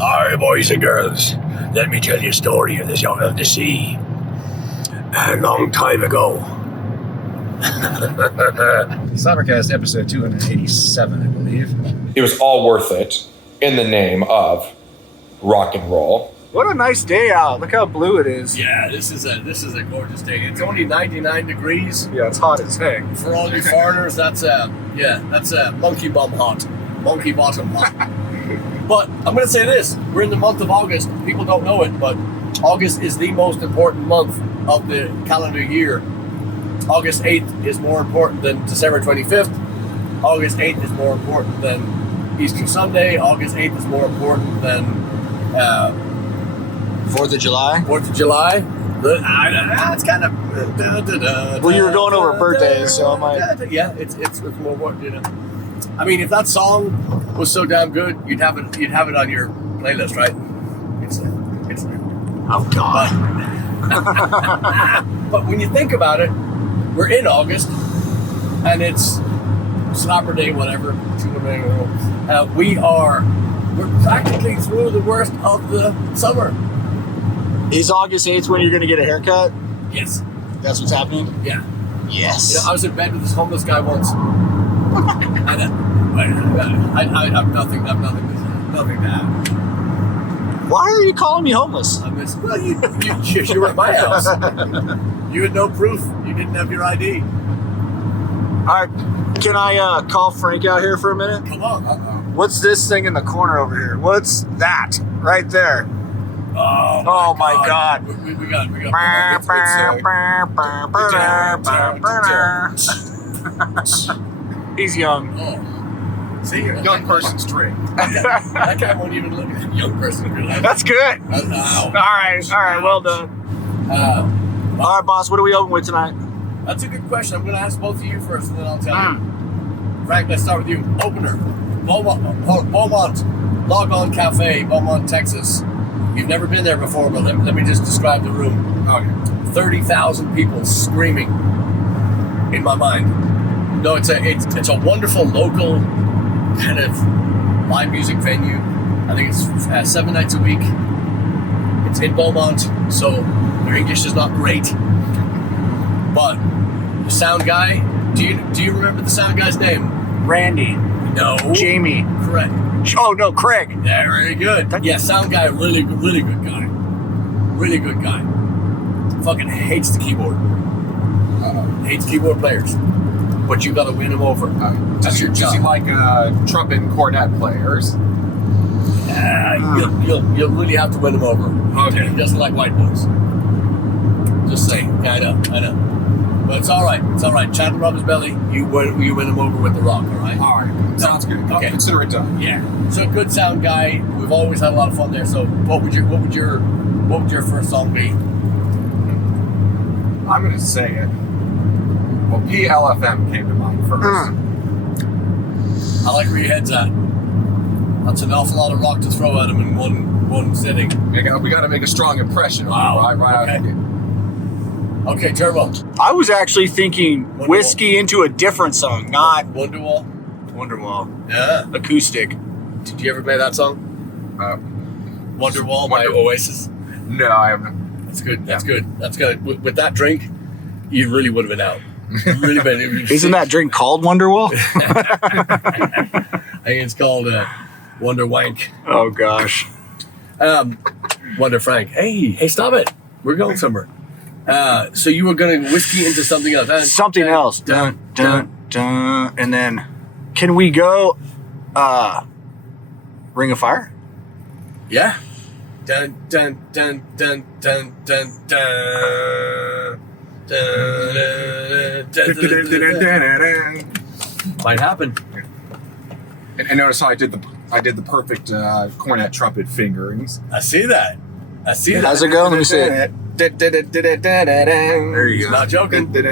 Alright, boys and girls, let me tell you a story of this young of the sea. A long time ago. SlapperCast episode 287, I believe. It was all worth it in the name of rock and roll. What a nice day out. Look how blue it is. Yeah, this is a gorgeous day. It's only 99 degrees. Yeah, it's hot as heck. For all you foreigners, that's monkey bum hot. Monkey bottom hot. But I'm going to say this. We're in the month of August. People don't know it, but August is the most important month of the calendar year. August 8th is more important than December 25th. August 8th is more important than Easter Sunday. August 8th is more important than 4th of July? 4th of July. It's kind of... Well, you were going over birthdays, so I might... Yeah, it's more important, you know. I mean, if that song was so damn good, you'd have it on your playlist, right? It's Oh, God. But when you think about it, we're in August, and it's Slapper Day, whatever. We're practically through the worst of the summer. Is August 8th when you're going to get a haircut? Yes. That's what's happening? Yeah. Yes. You know, I was in bed with this homeless guy once. And I've nothing to add. Why are you calling me homeless? Well, you were at my house. You had no proof. You didn't have your ID. All right. Can I call Frank out here for a minute? Come on. What's this thing in the corner over here? What's that right there? Oh my God. We got He's young. Oh. See, Young person's drink. That guy won't even look at a young person. That's good. All right, well done. All right, boss, what are we open with tonight? That's a good question. I'm going to ask both of you first, and then I'll tell you. Frank, let's start with you. Opener, Beaumont Log On Cafe, Beaumont, Texas. You've never been there before, but let me just describe the room. Okay. 30,000 people screaming in my mind. No, it's a wonderful local kind of live music venue. I think it's 7 nights a week. It's in Beaumont, so their English is not great. But the sound guy, do you remember the sound guy's name? Randy. No. Jamie. Correct. Oh, no, Craig. Yeah, very good. Yeah, sound guy, really good guy. Really good guy. Fucking hates the keyboard. Hates keyboard players. But you gotta win him over. That's your job. Does he like trumpet and cornet players? You'll really have to win him over. Okay. He doesn't like white boys. Just saying. Yeah, I know. But it's all right. Chad rub his belly. You win him over with the rock. All right. All right. Sounds good. Okay. I'll consider it done. Yeah. So good sound guy. We've always had a lot of fun there. So what would your first song be? I'm gonna say it. Well, PLFM came to mind first. I like where your head's at. That's an awful lot of rock to throw at him in one sitting. We got to make a strong impression on him, right out of the gate. Okay, Turbo. I was actually thinking Wonderwall. Whiskey into a different song, not Wonderwall. Yeah. Acoustic. Did you ever play that song? Wonderwall by Oasis. No, I haven't. That's good. That's good. With that drink, you really would have been out. Really been. Isn't that drink called Wonderwall? I think it's called Wonder Wank. Oh, gosh. Wonder Frank. Hey, stop it. We're going somewhere. So you were going to whiskey into something else. Something else. Dun, dun, dun. And then, can we go Ring of Fire? Yeah. Dun, dun, dun, dun, dun, dun, dun. Might happen. And notice how I did the perfect cornet trumpet fingerings. I see that. How's it going? Let me see it. There you go. Not joking. That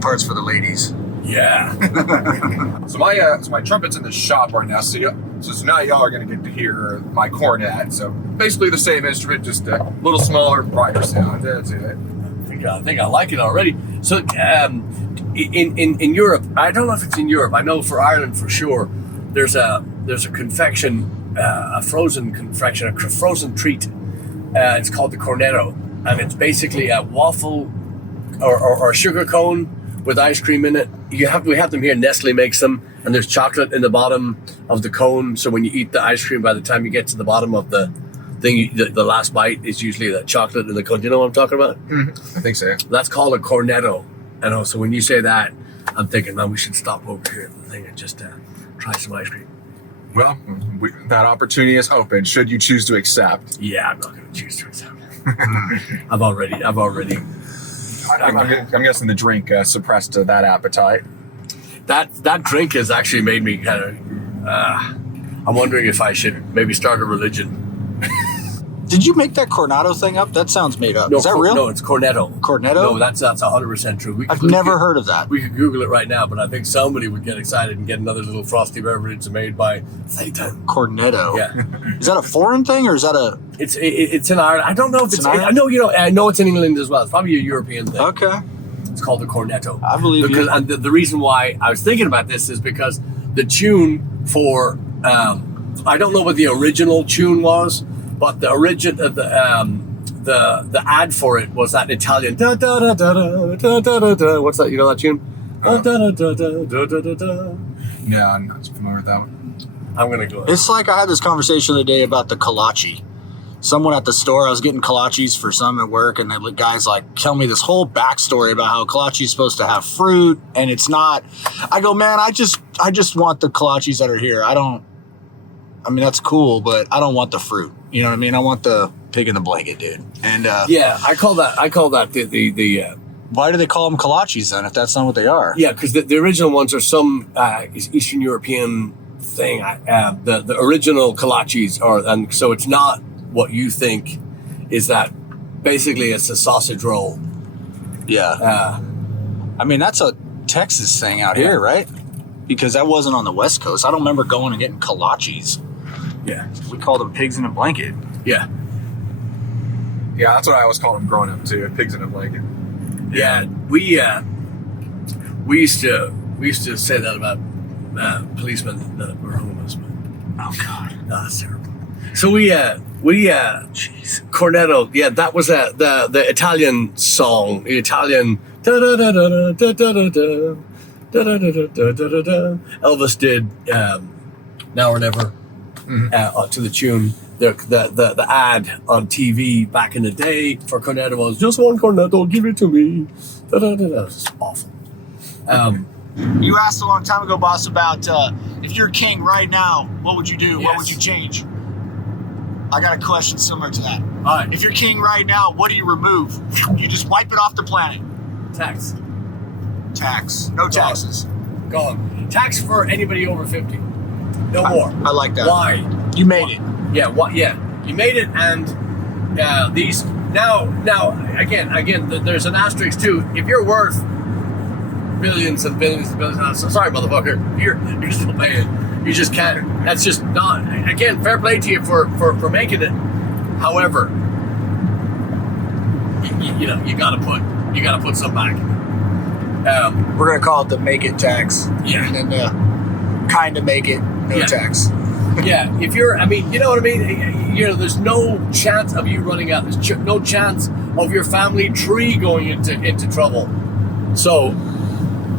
part's for the ladies. Yeah. So my trumpet's in the shop right now. So now y'all are gonna get to hear my cornet. So basically the same instrument, just a little smaller, brighter sound. That's it. I think I like it already. So, in Europe, I don't know if it's in Europe. I know for Ireland for sure. There's a confection, a frozen confection, a frozen treat. It's called the cornetto, and it's basically a waffle or a sugar cone with ice cream in it. We have them here. Nestle makes them, and there's chocolate in the bottom of the cone. So when you eat the ice cream, by the time you get to the bottom of the thing, the last bite is usually the chocolate in the cone. Do you know what I'm talking about? I think so. That's called a cornetto. And also, when you say that, I'm thinking, man, we should stop over here at the thing and just try some ice cream. Well, that opportunity is open. Should you choose to accept? Yeah, I'm not going to choose to accept. I've already. I'm guessing the drink suppressed that appetite. That drink has actually made me kind of. I'm wondering if I should maybe start a religion. Did you make that Cornetto thing up? That sounds made up. No, Is that real? No, it's cornetto. Cornetto? No, that's 100% true. I've never heard of that. We could Google it right now, but I think somebody would get excited and get another little frosty beverage made by Satan. Cornetto. Yeah. Is that a foreign thing or is that a? It's in Ireland. I don't know if it's. in Ireland? I know it's in England as well. It's probably a European thing. Okay. It's called the cornetto. I believe because, you. And the reason why I was thinking about this is because the tune for I don't know what the original tune was, but the the ad for it was that Italian da da da da da da da da da. What's that? You know that tune? Da da da da da da da da. Yeah, I'm not familiar with that one. I'm gonna go. It's like I had this conversation the other day about the kolache. Someone at the store, I was getting kolaches for some at work, and the guy's like, tell me this whole backstory about how kolache is supposed to have fruit, and it's not. I go, man, I just want the kolaches that are here. I mean, that's cool, but I don't want the fruit. You know what I mean? I want the pig in the blanket, dude. And yeah, I call that the why do they call them kolaches then, if that's not what they are? yeah, because the original ones are some Eastern European thing. The original kolaches are, and so it's not what you think is that. Basically, it's a sausage roll. Yeah. I mean, that's a Texas thing out here, right? Because that wasn't on the West Coast. I don't remember going and getting kolaches. Yeah. We called them pigs in a blanket. Yeah. Yeah, that's what I always called them growing up too. Pigs in a blanket. Yeah. We used to say that about policemen that were homeless. But, Oh God. that's terrible. So we cornetto. Yeah, that was the Italian song. The Italian da da da da da da da da da da da da da da. Elvis did Now or Never to the tune. The ad on TV back in the day for cornetto was just one cornetto, give it to me. Da, da, da, da. It's awful. You asked a long time ago, boss, about if you're king right now, what would you do? What would you change? I got a question similar to that. All right. If you're king right now, what do you remove? You just wipe it off the planet. Tax. Tax. No taxes. Gone. Tax for anybody over 50. No more. I like that. Why? You made it. Yeah. What? Yeah. You made it, and these now again. There's an asterisk too. If you're worth billions and billions and billions, sorry, motherfucker, you're still paying. You just can't. That's just not. Again, fair play to you for making it. However, you know you gotta put some back. We're gonna call it the make it tax. Yeah. And then kind of make it no tax. Yeah, if you're, I mean, you know what I mean? You know, there's no chance of you running out. There's no chance of your family tree going into trouble. So,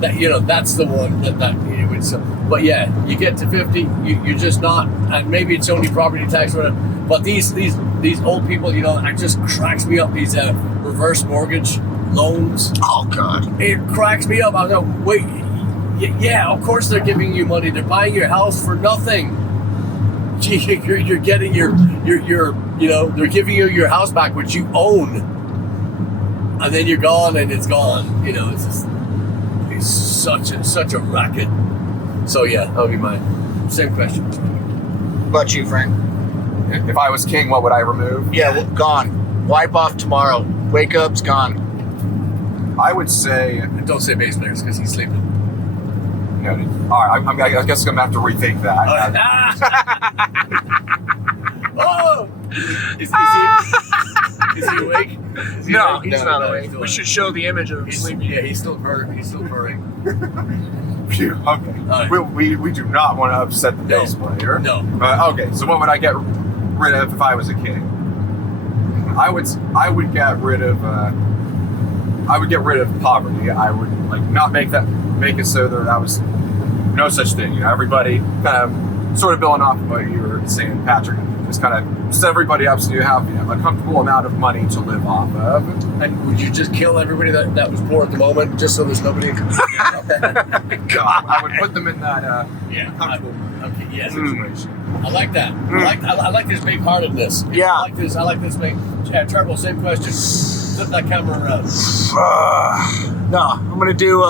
that, you know, that's the one that you would. But yeah, you get to 50, you're just not, and maybe it's only property tax or whatever. But these old people, you know, it just cracks me up. These reverse mortgage loans. Oh God, it cracks me up. I go, wait, yeah, of course they're giving you money. They're buying your house for nothing. You're getting your you know, they're giving you your house back, which you own, and then you're gone, and it's gone. You know, it's such a racket. So yeah, that'll be my same question. what about you, Frank? If I was king, what would I remove? Yeah, well, gone. Wipe off tomorrow. Wake up, it's gone. I would say. And don't say bass players because he's sleeping. Noted. All right, I guess I'm gonna have to rethink that. Oh, is Is he awake? Is he No, awake? he's not no, awake. he's We should show the image of him sleeping. Yeah, he's still purring. He's still purring. Phew, okay. Alright. We do not want to upset the No. bass player. No. Okay, so what would I get rid of if I was a kid? I would get rid of poverty. I would like not make it so that was no such thing. You know, everybody kind of sort of building off of what you were saying, Patrick. Just kind of set everybody up so you have a comfortable amount of money to live off of. And would you just kill everybody that was poor at the moment, just so there's nobody? I would put them in that comfortable situation. I like that. I like this big-heartedness. Yeah. I like this big. Turbo, same question. Flip that camera around. No, I'm gonna do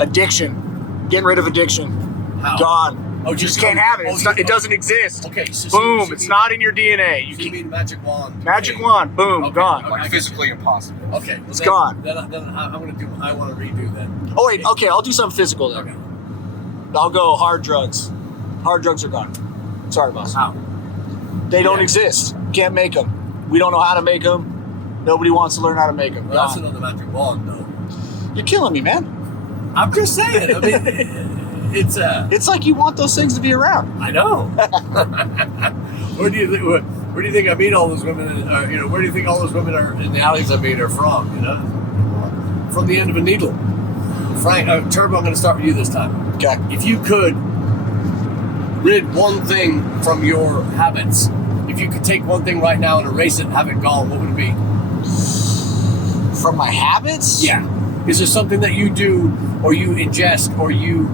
addiction. Getting rid of addiction. How? Gone. Oh, Just can't have it. It doesn't exist. Okay. So Boom. so It's not in your DNA. You You mean magic wand? magic Okay. wand. Boom. Okay, Gone. okay. Like physically impossible. Okay. Well, It's then, gone. Then I'm gonna do. I want to redo that. Oh wait. Okay. I'll do something physical then. Okay. I'll go hard drugs. Hard drugs are gone. Sorry, boss. How? They don't Yeah. exist. Can't make them. We don't know how to make them. Nobody wants to learn how to make them. Well, that's another magic wand, though. You're killing me, man. I'm just saying. I mean, it's It's like you want those things to be around. I know. Where do you think? Where do you think I meet all those women? Where do you think all those women are in the alleys I meet are from? You know, from the end of a needle. Frank, Turbo, I'm going to start with you this time. Okay. If you could rid one thing from your habits, if you could take one thing right now and erase it and have it gone, what would it be? From my habits? Yeah. Is there something that you do, or you ingest, or you,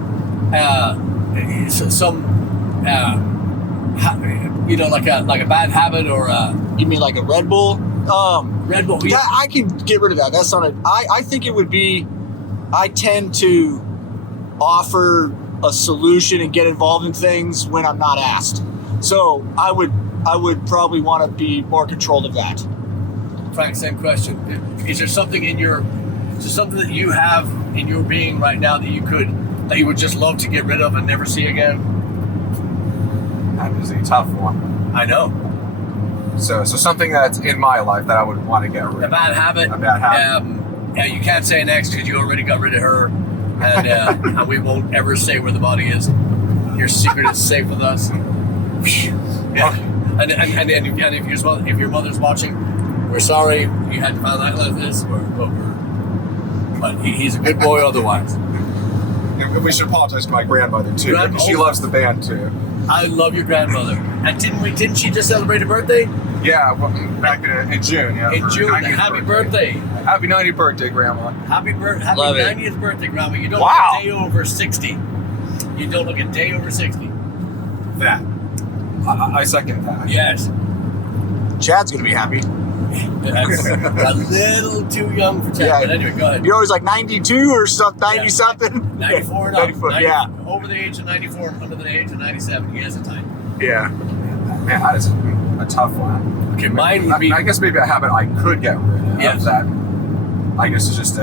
like a bad habit, or You mean like a Red Bull? Red Bull? Yeah, I can get rid of that. That's not a. I think it would be. I tend to offer a solution and get involved in things when I'm not asked. So I would probably want to be more controlled of that. Frank, same question. Is there something that you have in your being right now that you would just love to get rid of and never see again? That is a tough one. I know. So something that's in my life that I would want to get rid A of. bad habit. A bad habit. You can't say an ex because you already got rid of her, and and we won't ever say where the body is. Your secret is safe with us. Yeah. And if your mother's watching, we're sorry you had to find out like this, but he's a good boy otherwise. And we should apologize to my grandmother too, because she Oh. loves the band too. I love your grandmother. And didn't she just celebrate her birthday? Yeah, well, back in June. Yeah, In for June. 90th Happy birthday. Happy 90th birthday, Grandma. Happy Love it. 90th birthday, Grandma. You don't Wow. look a day over 60. You don't look a day over 60. That. I second that. Yes. Chad's gonna be happy. That's a little too young for Chad. Yeah. But anyway, go ahead. You're always like 92 or something, 90 something. 94 and up. 94, yeah. Over the age of 94 and under the age of 97. He has a time. Yeah. Man, that is a tough one. Okay, mine would be... I guess maybe a habit I could get rid of. Yes. That I guess is just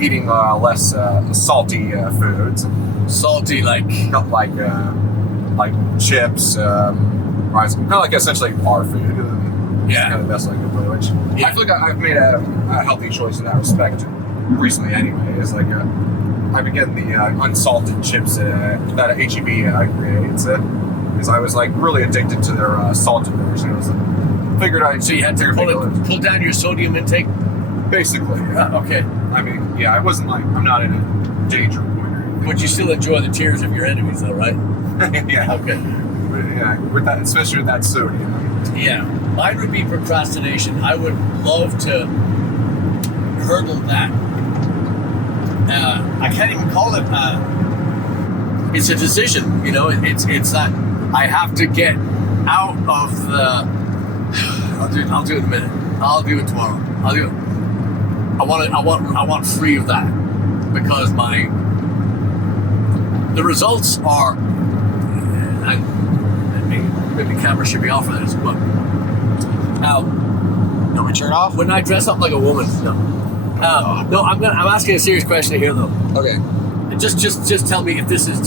eating less salty foods. salty, like... Not like chips, rice, kind of like essentially our food. Yeah. Kind of the best I could put it. Which Yeah. I feel like I've made a healthy choice in that respect recently. Anyway, is like I've been getting the unsalted chips that HEB creates. Because I was like really addicted to their salted version. It was figured I So you had to pull down your sodium intake? basically. Yeah. Okay. I mean, yeah, I wasn't like I'm not in a danger point or anything. But you still enjoy the tears of your enemies, though, right? yeah. Okay. But, yeah, with that, especially with that sodium. Yeah. Mine would be procrastination. I would love to hurdle that. I can't even call it. It's a decision, you know. It's that I have to get out of the. I'll do it in a minute. I'll do it tomorrow. I'll do it. I want free of that because the results are. Maybe the camera should be off for this, but No, we turn off? when I dress up like a woman, no. No, I'm asking a serious question here though. Okay. Just tell me if this is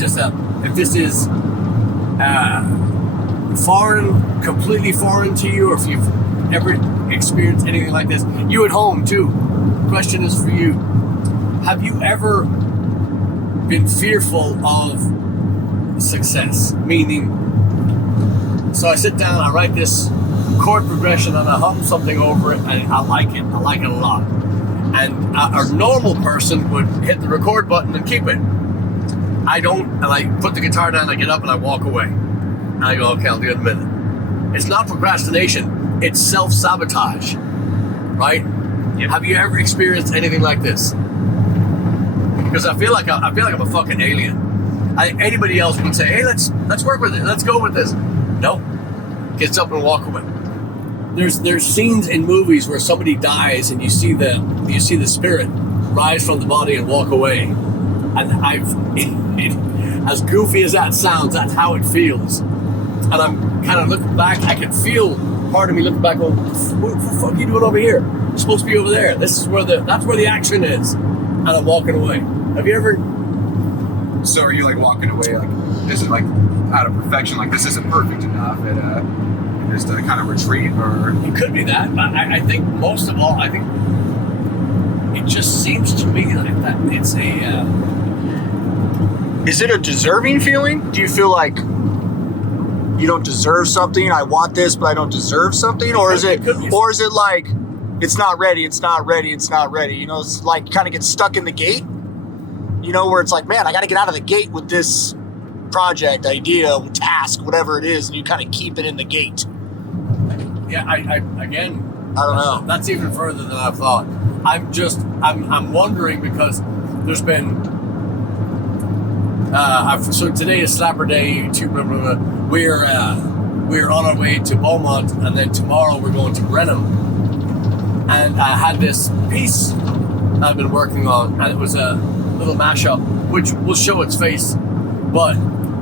foreign, completely foreign to you, or if you've ever experienced anything like this? You at home too. Question is for you. Have you ever been fearful of success? Meaning, so I sit down, I write this chord progression, and I hum something over it, and I like it. I like it a lot. And a normal person would hit the record button and keep it. I don't. And I put the guitar down, I get up, and I walk away. And I go, okay, I'll do it in a minute. It's not procrastination. It's self-sabotage, right? Yep. Have you ever experienced anything like this? Because I feel like I'm a fucking alien. Anybody else would say, hey, let's work with it. Let's go with this. No. Gets up and walk away. There's scenes in movies where somebody dies and you see the spirit rise from the body and walk away. And as goofy as that sounds, that's how it feels. And I'm kind of looking back. I can feel part of me looking back, going, "What the fuck are you doing over here? You're supposed to be over there. That's where the action is." And I'm walking away. Have you ever? So are you like walking away like this is like out of perfection? Like this isn't perfect enough, and just kind of retreat, or It could be that, but I think most of all, I think it just seems to me like that it's a. Is it a deserving feeling? Do you feel like you don't deserve something? I want this, but I don't deserve something, or is it like it's not ready? It's not ready. It's not ready. You know, it's like kind of get stuck in the gate. You know, where it's like, man, I got to get out of the gate with this project, idea, task, whatever it is, and you kind of keep it in the gate. Yeah, I don't know. That's even further than I thought. I'm wondering because there's been. So today is Slapper Day. We're on our way to Beaumont, and then tomorrow we're going to Brenham. And I had this piece I've been working on, and it was a little mashup, which will show its face. But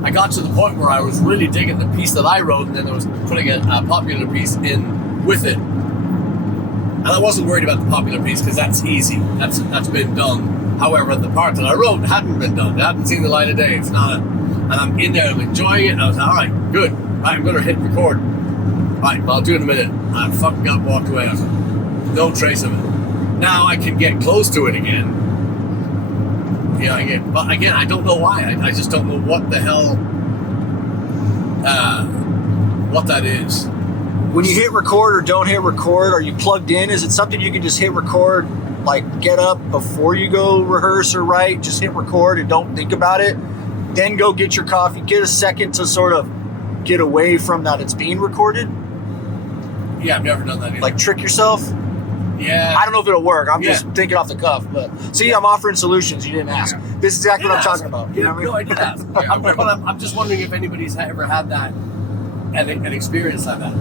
I got to the point where I was really digging the piece that I wrote, and then I was putting a popular piece in with it. And I wasn't worried about the popular piece because that's easy. That's been done. However, the part that I wrote hadn't been done. It hadn't seen the light of day. It's not. And I'm in there. I'm enjoying it. And I was like, all right, good. Right, I'm going to hit record. Right, well, I'll do it in a minute. And I fucking got walked away. I was like, no trace of it. Now I can get close to it again. Yeah, but again, I don't know why. I just don't know what the hell, what that is. When you hit record or don't hit record, are you plugged in? Is it something you can just hit record, like get up before you go rehearse or write, just hit record and don't think about it? Then go get your coffee, get a second to sort of get away from that it's being recorded? Yeah, I've never done that either. Like trick yourself? Yeah. I don't know if it'll work. I'm just thinking off the cuff. But see, I'm offering solutions. You didn't ask. This is exactly what I'm talking about. Yeah, no, I did ask. I'm just wondering if anybody's ever had that, an experience like that.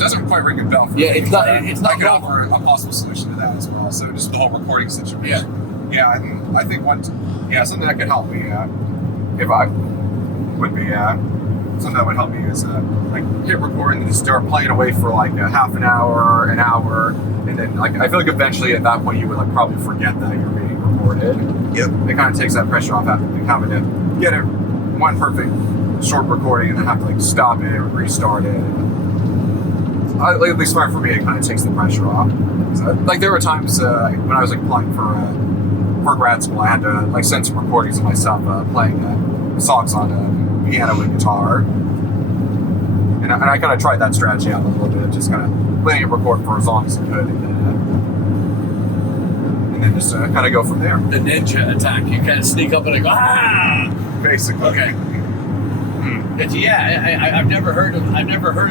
doesn't quite ring a bell for Yeah, me. it's not I could offer a possible solution to that as well. So just the whole recording situation. Yeah, I think something that could help me if I would be something that would help me is like hit record and just start playing away for like a half an hour, and then like I feel like eventually at that point you would like probably forget that you're being recorded. Yep. It kind of takes that pressure off having to get it one perfect short recording and then have to like stop it or restart it. At least for me, it kind of takes the pressure off. So, like there were times when I was like applying for grad school, I had to like send some recordings of myself playing songs on piano and guitar, and I kind of tried that strategy out a little bit, just kind of letting it record for as long as it could, and then just kind of go from there. The ninja attack. You kind of sneak up and I go, ah! Basically. Okay. Yeah, I've never heard of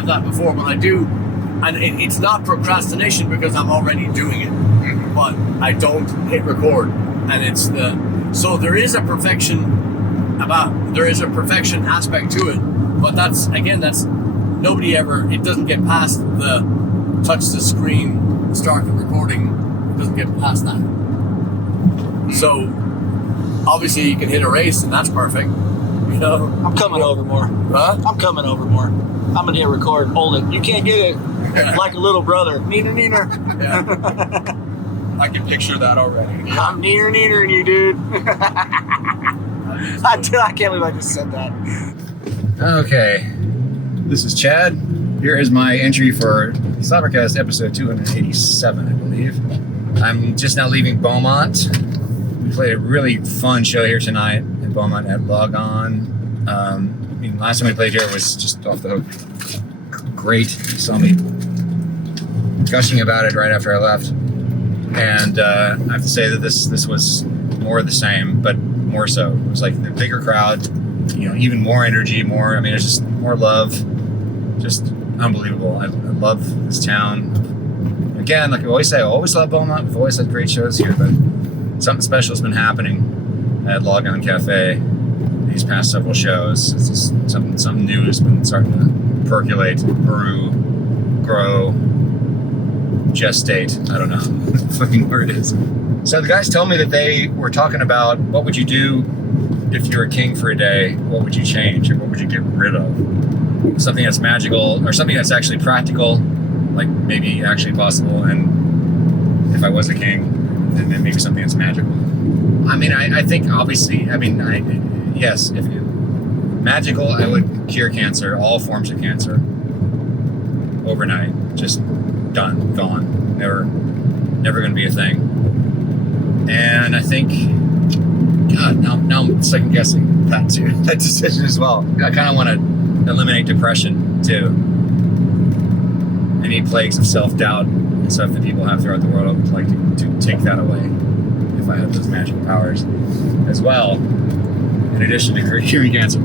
that before, but I do, and it's not procrastination because I'm already doing it, but I don't hit record, and so there is a perfection aspect to it, but that's nobody ever. It doesn't get past the touch the screen, start the recording. It doesn't get past that. So obviously you can hit erase, and that's perfect. You know, I'm coming over more. Huh? I'm coming over more. I'm gonna hit record and hold it. You can't get it like a little brother. Neener. Yeah. I can picture that already. I'm neener you, dude. I can't believe I just said that. Okay, this is Chad. Here is my entry for SlapperCast episode 287, I believe. I'm just now leaving Beaumont. We played a really fun show here tonight in Beaumont at Logon. Last time we played here was just off the hook. Great. You saw me gushing about it right after I left. And I have to say that this was more of the same, but more so. It was like the bigger crowd, even more energy, there's just more love. Just unbelievable. I love this town. Again, like I always say, I always love Beaumont. We've always had great shows here, but something special has been happening at Logon Cafe these past several shows. It's just something new has been starting to percolate, brew, grow, gestate. I don't know what the fucking word is. So the guys told me that they were talking about what would you do if you were king for a day? What would you change, or what would you get rid of? Something that's magical, or something that's actually practical, like maybe actually possible. And if I was a king, then maybe something that's magical. I think obviously, yes, if magical, I would cure cancer, all forms of cancer, overnight, just done, gone, never going to be a thing. And I think, God, now I'm second guessing that decision as well. I kind of want to eliminate depression too. Any plagues of self-doubt and stuff that people have throughout the world, I would like to take that away if I had those magical powers as well, in addition to curing cancer.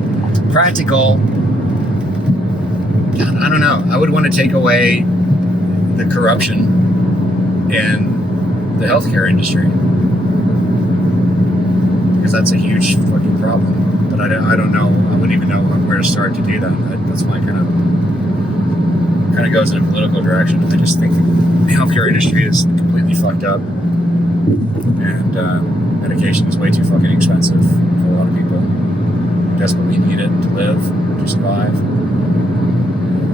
Practical, God, I don't know. I would want to take away the corruption in the healthcare industry, because that's a huge fucking problem. But I don't know. I wouldn't even know where to start to do that. That's why it kind of goes in a political direction. I just think the healthcare industry is completely fucked up, and medication is way too fucking expensive for a lot of people who desperately need it to live, to survive.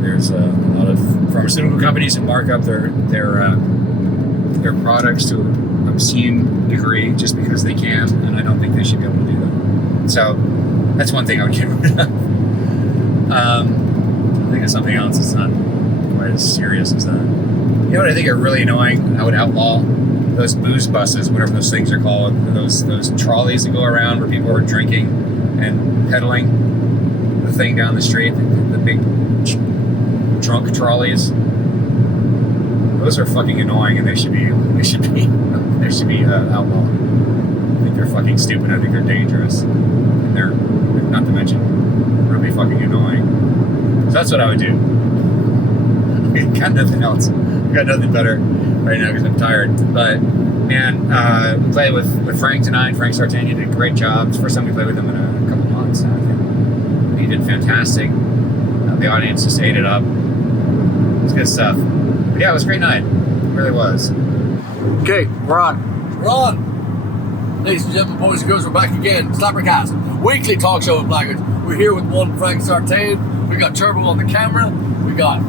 There's a lot of pharmaceutical companies that mark up their products to an obscene degree just because they can, and I don't think they should be able to do that. So that's one thing I would get rid of. I think it's something else that's not quite as serious as that. You know what I think are really annoying? I would outlaw those booze buses, whatever those things are called, those trolleys that go around where people are drinking and pedaling the thing down the street, the big drunk trolleys. Those are fucking annoying, and they should be outlawed. I think they're fucking stupid. I think they're dangerous. And they're, not to mention, really fucking annoying. So that's what I would do. I got nothing else. I got nothing better right now because I'm tired. But man, we played with Frank tonight. Frank Sartain, he did a great job. It's the first time we played with him in a couple months. I think he did fantastic. The audience just ate it up. It was good stuff. But yeah, it was a great night. It really was. Okay, we're on. We're on. Ladies and gentlemen, boys and girls, we're back again. SlapperCast, weekly talk show with Blaggards. We're here with one Frank Sartain. We got Turbo on the camera. We got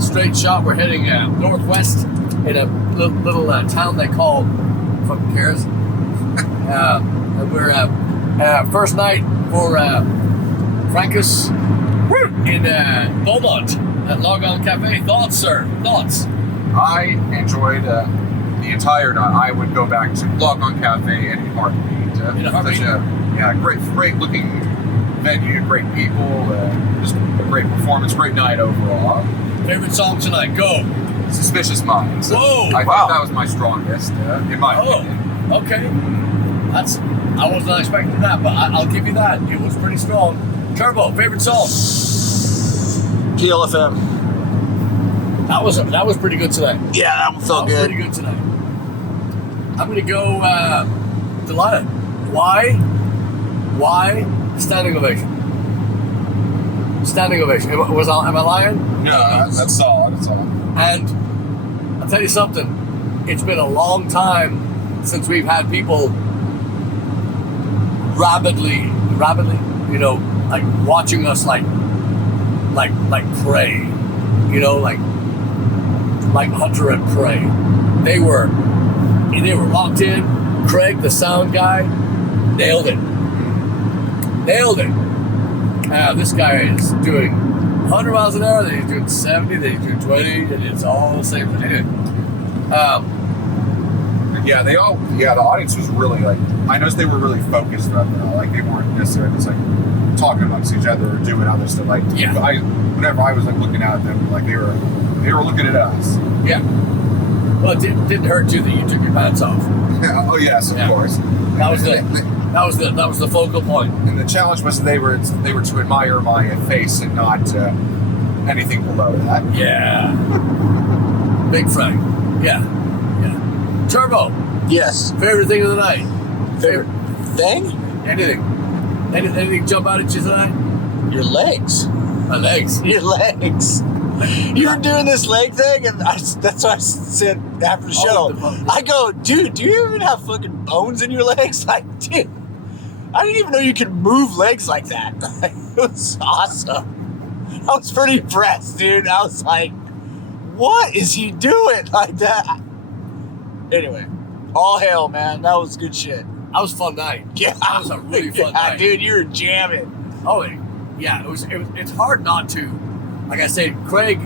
straight shot. We're heading northwest in a little town they call fucking cares. And we're first night for Frankus in Beaumont at Logon Cafe. Thoughts, sir? Thoughts? I enjoyed the entire night. I would go back to Logon Cafe any heartbeat. In a heartbeat? Such a great looking venue, great people, just a great performance, great night overall. Favorite song tonight? Go. Suspicious Minds. Whoa! I think that was my strongest, in my opinion. Okay. I was not expecting that, but I'll give you that. It was pretty strong. Turbo, favorite song? PLFM. That was pretty good tonight. Yeah, that one felt good. Pretty good tonight. I'm gonna go Delilah. Why? Standing ovation. Standing ovation. Am I lying? No, that's solid. That's solid. And I'll tell you something. It's been a long time since we've had people rabidly, like watching us like prey, like hunter and prey. They were locked in. Craig, the sound guy, nailed it. This guy is doing 100 miles an hour, then he's doing 70, then he's doing 20, and it's all the same thing. Yeah, the audience was really like, I noticed they were really focused throughout the night. Like they weren't necessarily just like talking amongst each other or doing other stuff. Like whenever I was like looking at them, like they were looking at us. Yeah. Well, it didn't hurt too that you took your pants off. Oh yes, of course. That was the focal point. And the challenge was they were to admire my face and not anything below that. Yeah. Big Frank. Yeah. Turbo. Yes. Favorite thing of the night. Favorite thing? Anything jump out at you tonight? Your legs. My legs. Your legs. You were doing this leg thing, and that's what I said after the show. I go, dude, do you even have fucking bones in your legs? Like, dude, I didn't even know you could move legs like that. It was awesome. I was pretty impressed, dude. I was like, what is he doing like that? Anyway, all hail, man. That was good shit. That was a fun night. Yeah, that was a really fun night, dude. You were jamming. Oh, yeah. It's hard not to. Like I said, Craig,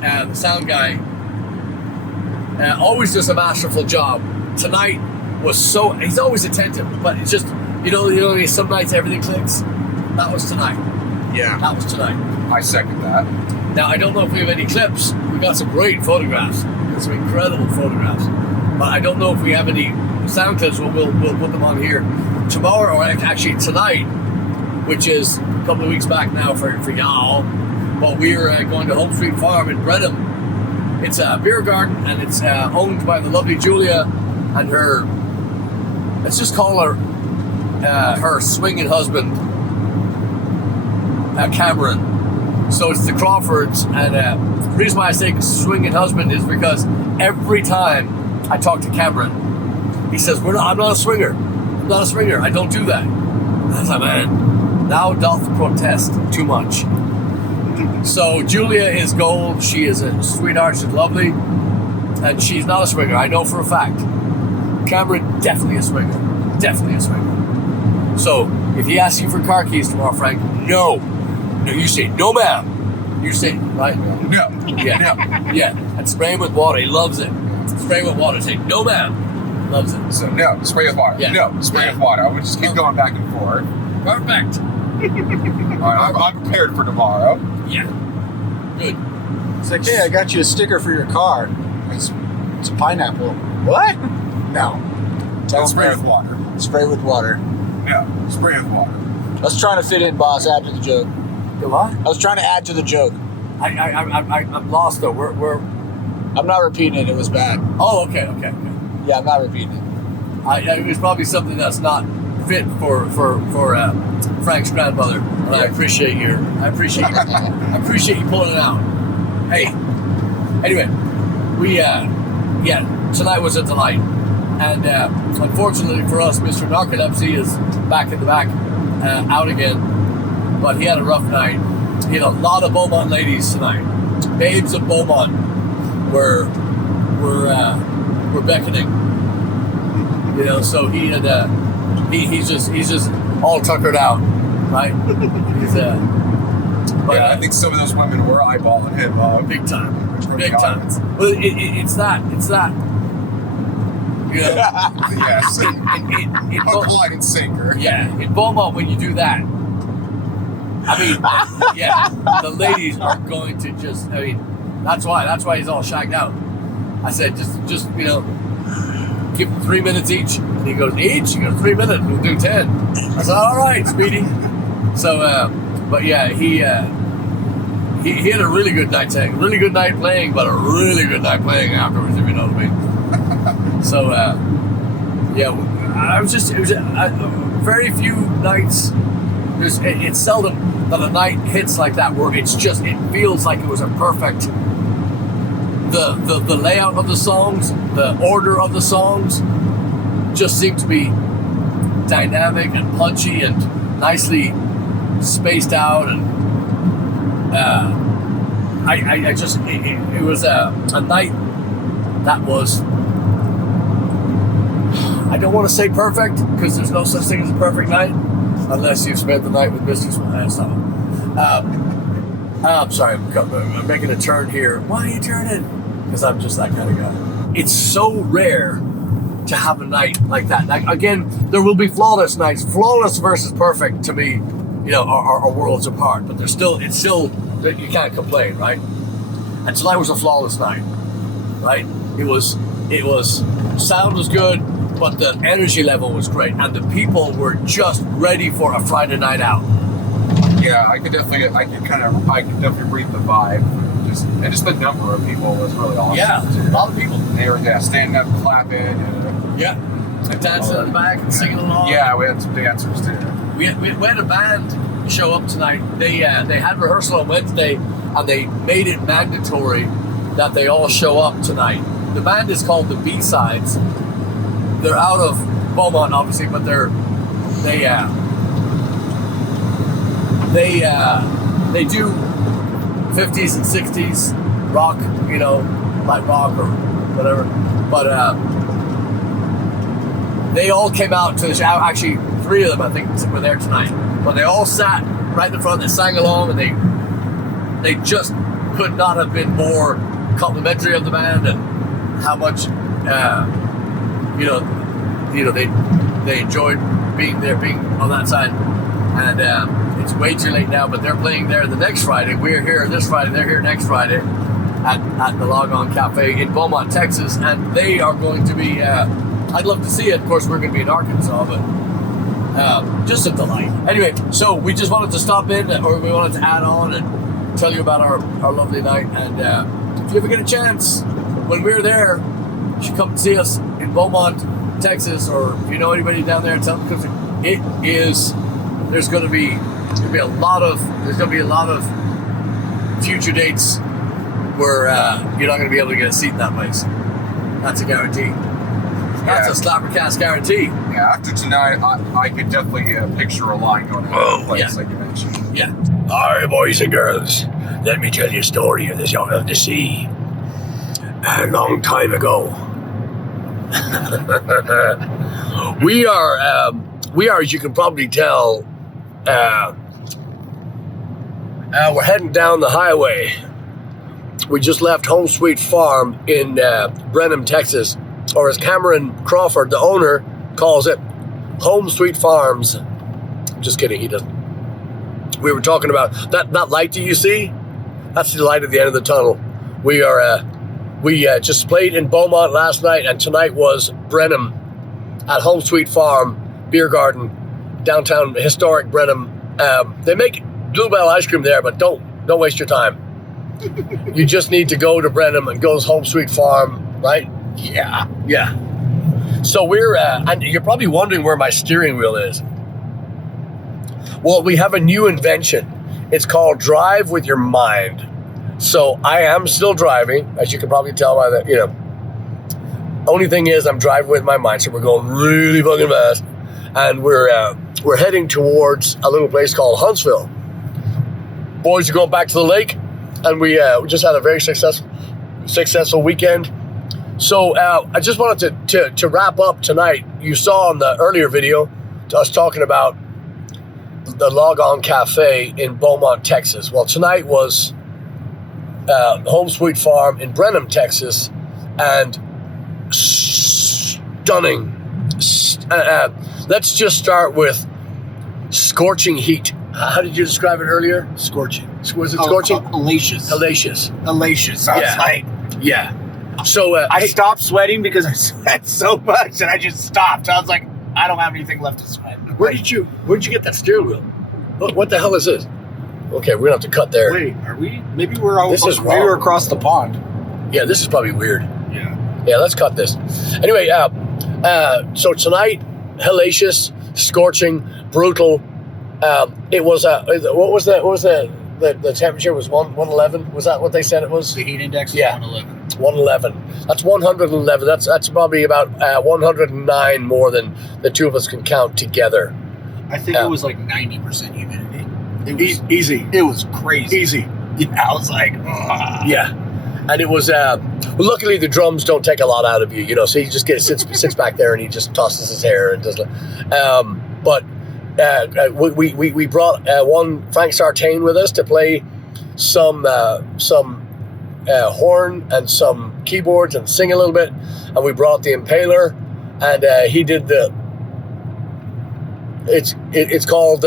the sound guy, always does a masterful job. Tonight was he's always attentive, but it's just, some nights everything clicks. That was tonight. Yeah. That was tonight. I second that. Now, I don't know if we have any clips. We got some great photographs. Some incredible photographs. But I don't know if we have any sound clips. We'll put them on here tomorrow, or actually tonight, which is a couple of weeks back now for y'all. But we're going to Home Street Farm in Brenham. It's a beer garden, and it's owned by the lovely Julia and her, let's just call her swinging husband, Cameron. So it's the Crawfords, and the reason why I say swinging husband is because every time I talk to Cameron, he says, I'm not a swinger. I'm not a swinger. I don't do that. I was like, man, thou doth protest too much. So Julia is gold. She is a sweetheart. She's lovely. And she's not a swinger. I know for a fact. Cameron, definitely a swinger. Definitely a swinger. So if he asks you for car keys tomorrow, Frank, no. No, you say, no, ma'am. You say, right? No. Yeah. No. Yeah. And spray him with water. He loves it. Spray him with water. Say, no, ma'am. Loves it. So, no. Spray with water. Yeah. No. Spray with water. I would just keep going back and forth. Perfect. All right, I'm prepared for tomorrow. Yeah. Good. It's like, hey, I got you a sticker for your car. It's a pineapple. What? No. Don't spray with water. Spray with water. No. Spray with water. I was trying to fit in, boss. Add to the joke. You what? I was trying to add to the joke. I'm lost though. We're. I'm not repeating it. It was bad. Oh, okay. Yeah, I'm not repeating it. It was probably something that's not fit for Frank's grandmother. And I appreciate you pulling it out. Hey. Anyway, we tonight was a delight, and unfortunately for us, Mr. Narcolepsy is back in the back, out again. But he had a rough night. He had a lot of Beaumont ladies tonight. Babes of Beaumont were beckoning. So he had he's just all tuckered out, right? I think some of those women were eyeballing him. Big time. Well, it's that. Yes. Hook, line, and sinker. Yeah, in Beaumont, when you do that, the ladies are going to just. That's why he's all shagged out. I said, just give them 3 minutes each. And he goes, each? He goes, 3 minutes. We'll do 10. I said, all right, Speedy. So, he had a really good night saying, really good night playing, but a really good night playing afterwards, if you know what I mean. So, it was very few nights. It's seldom that a night hits like that where it feels like it was a perfect. The layout of the songs, the order of the songs, just seemed to be dynamic and punchy and nicely spaced out, and it was a night that was. I don't want to say perfect because there's no such thing as a perfect night unless you've spent the night with Misty Swan. I'm sorry, I'm making a turn here. Why are you turning? Because I'm just that kind of guy. It's so rare to have a night like that. Like, again, there will be flawless nights. Flawless versus perfect, to me, are worlds apart. But it's still, you can't complain, right? And tonight was a flawless night, right? It was, sound was good, but the energy level was great. And the people were just ready for a Friday night out. Yeah, I could definitely read the vibe. Just the number of people was really awesome. Yeah, a lot of people. They were standing up, clapping. Yeah, and dancing in the back and singing along. Yeah, we had some dancers too. We had a band show up tonight. They had rehearsal on Wednesday, and they made it mandatory that they all show up tonight. The band is called the B-Sides. They're out of Beaumont, obviously, but they do 50s and 60s rock, light rock or whatever. But they all came out to the show. Actually, 3 of them, I think, were there tonight. But they all sat right in the front. They sang along, and they just could not have been more complimentary of the band and how much they enjoyed being there, being on that side. And it's way too late now, but they're playing there the next Friday. We're here this Friday. They're here next Friday at the Log On Cafe in Beaumont, Texas. And they are going to be, I'd love to see it. Of course, we're going to be in Arkansas, but just a delight. Anyway, so we just wanted to stop in, or we wanted to add on and tell you about our lovely night. And if you ever get a chance, when we're there, you should come and see us in Beaumont, Texas, or if you know anybody down there, tell them, because it is. There's going to be a lot of future dates where you're not going to be able to get a seat in that place. That's a guarantee. That's a SlapperCast guarantee. Yeah, after tonight, I could definitely picture a line going on the place, like you mentioned. Yeah. All right, boys and girls, let me tell you a story of the sea. A long time ago, we are, as you can probably tell, we're heading down the highway. We just left Home Sweet Farm in Brenham, Texas, or as Cameron Crawford, the owner, calls it, Home Sweet Farms. Just kidding, he doesn't. We were talking about that light that you see. That's the light at the end of the tunnel. We just played in Beaumont last night, and tonight was Brenham at Home Sweet Farm Beer Garden, downtown historic Brenham. They make Bluebell ice cream there, but don't waste your time. You just need to go to Brenham and go to Home Sweet Farm, right? Yeah. So we're, and you're probably wondering where my steering wheel is. Well, we have a new invention. It's called Drive with Your Mind. So I am still driving, as you can probably tell by the, only thing is I'm driving with my mind, so we're going really fucking fast. And we're heading towards a little place called Huntsville. Boys are going back to the lake, and we just had a very successful weekend. So I just wanted to wrap up tonight. You saw in the earlier video us talking about the Log On Cafe in Beaumont, Texas. Well, tonight was Home Sweet Farm in Brenham, Texas, and stunning. Let's just start with scorching heat. How did you describe it earlier? Scorching. Was it scorching? Hellacious. Hellacious. I was like, yeah. So I stopped sweating because I sweat so much, and I just stopped. I was like, I don't have anything left to sweat. Where'd you get that steering wheel? What the hell is this? Okay, we're gonna have to cut there. Wait, are we? Maybe we're This is maybe wrong. we're across the pond. Yeah, this is probably weird. Yeah. Let's cut this. Anyway, so tonight, hellacious, scorching, brutal. It was what was the temperature was 111? Was that what they said it was? The heat index is Yeah. 111. 111. That's 111. That's probably about 109 more than the two of us can count together. I think it was like 90% humidity. It was Easy. It was crazy. Easy. Yeah, I was like, ugh. Yeah. And it was, well, luckily the drums don't take a lot out of you, so he just sits back there and he just tosses his hair and does, but we brought one Frank Sartain with us to play some horn and some keyboards and sing a little bit, and we brought the Impaler, and he did the. It's called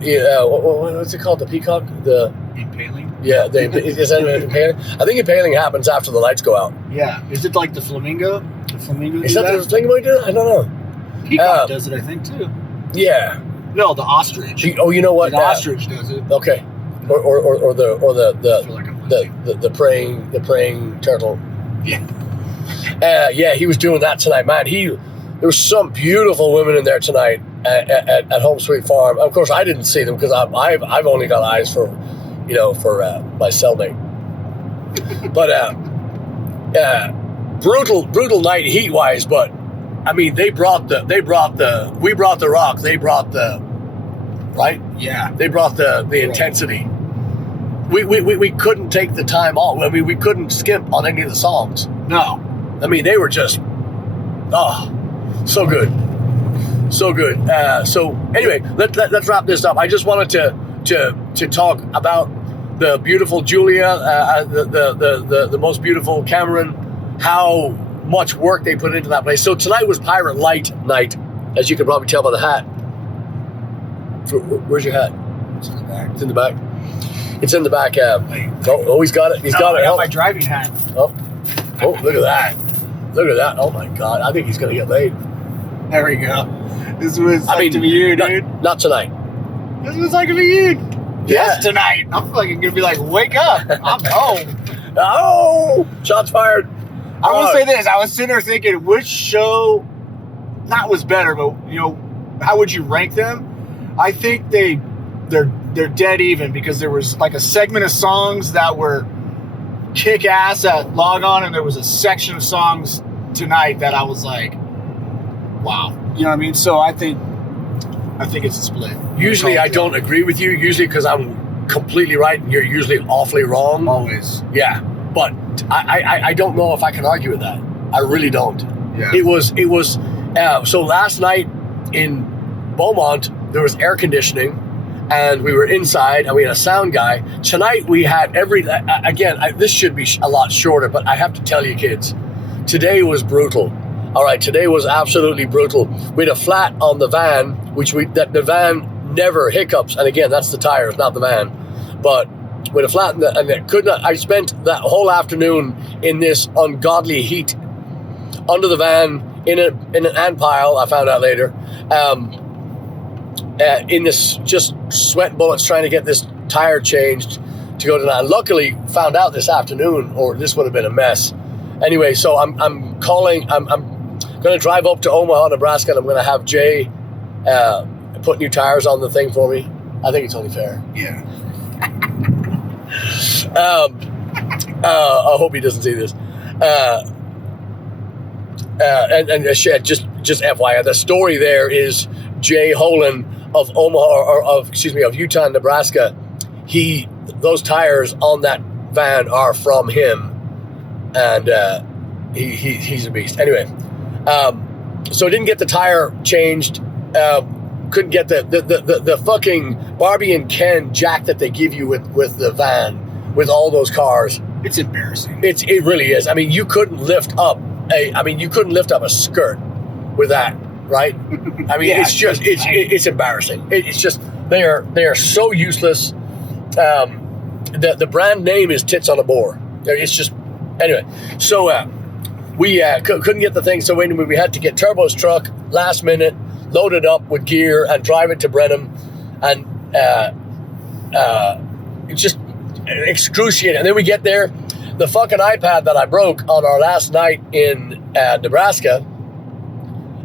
what's it called? The Peacock? The Impaling? Yeah, is that impaling? I think impaling happens after the lights go out. Yeah. Is it like the flamingo? The flamingo Is that the flamingo do? I don't know. Peacock does it, I think, too. Yeah. No, the ostrich. You know what? The ostrich does it. Okay. Or the I feel like I'm the praying turtle. Yeah. Yeah, he was doing that tonight, man. There was some beautiful women in there tonight at Home Sweet Farm. Of course, I didn't see them because I've only got eyes for my cellmate. But brutal night heat wise. But I mean, we brought the rock. They brought the right. Yeah. They brought the intensity. We couldn't take the time off. I mean, we couldn't skimp on any of the songs. No. I mean, they were just, so good. So good. So anyway, let's wrap this up. I just wanted to talk about the beautiful Julia, the most beautiful Cameron, how much work they put into that place. So tonight was Pirate Light night, as you can probably tell by the hat. Where's your hat? It's in the back. It's in the back. It's in the back. Oh, he's got it. He's got it. I got my driving hat. Oh, look at that. Look at that. Oh, my God. I think he's going to get laid. There we go. This was like to be you, dude. Not tonight. This was like to be you. Yeah. Yes, tonight. I'm fucking going to be like, wake up. I'm home. Oh, shots fired. I will say this. I was sitting there thinking, which show not was better, but, how would you rank them? I think they're dead even because there was like a segment of songs that were kick ass at Log On, and there was a section of songs tonight that I was like, wow. You know what I mean? So I think it's a split. Usually I don't agree with you, usually because I'm completely right and you're usually awfully wrong. Always. Yeah. But I don't know if I can argue with that. I really don't. Yeah. It was so last night in Beaumont there was air conditioning and we were inside and we had a sound guy. Tonight we had this should be a lot shorter, but I have to tell you kids, today was brutal. All right, today was absolutely brutal. We had a flat on the van, the van never hiccups, and again, that's the tires, not the van. But we had a flat, and it could not. I spent that whole afternoon in this ungodly heat under the van in an ant pile. I found out later, in this just sweat bullets trying to get this tire changed to go to that. Luckily, found out this afternoon, or this would have been a mess. Anyway, so I'm going to drive up to Omaha, Nebraska, and I'm going to have Jay put new tires on the thing for me. I think it's only fair. Yeah. I hope he doesn't see this. And just FYI, the story there is Jay Holan of Omaha, of Utah and Nebraska. Those tires on that van are from him, and he's a beast. Anyway. So didn't get the tire changed. Couldn't get the fucking Barbie and Ken jack that they give you with the van with all those cars. It's embarrassing. It really is. I mean, you couldn't lift up a skirt with that, right? I mean, Yeah, it's embarrassing. It's just they are so useless. The brand name is Tits on a Boar. It's just anyway. So. We couldn't get the thing, so we had to get Turbo's truck last minute, load it up with gear, and drive it to Brenham, and it's just excruciating. And then we get there, the fucking iPad that I broke on our last night in Nebraska,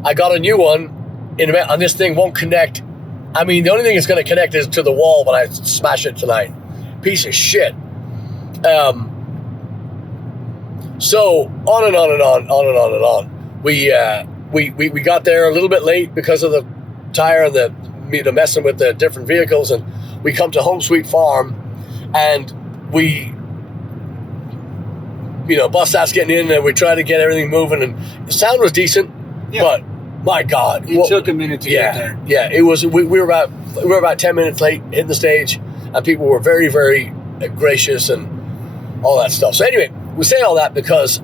I got a new one, and this thing won't connect. I mean, the only thing it's going to connect is to the wall when I smash it tonight. Piece of shit. So on and on and on and on and on. We got there a little bit late because of the tire and the messing with the different vehicles, and we come to Home Sweet Farm, and we bus starts getting in, and we try to get everything moving, and the sound was decent, but my God, it took a minute to get there. Yeah, it was. We were about 10 minutes late hitting the stage, and people were very, very gracious and all that stuff. So anyway, we say all that because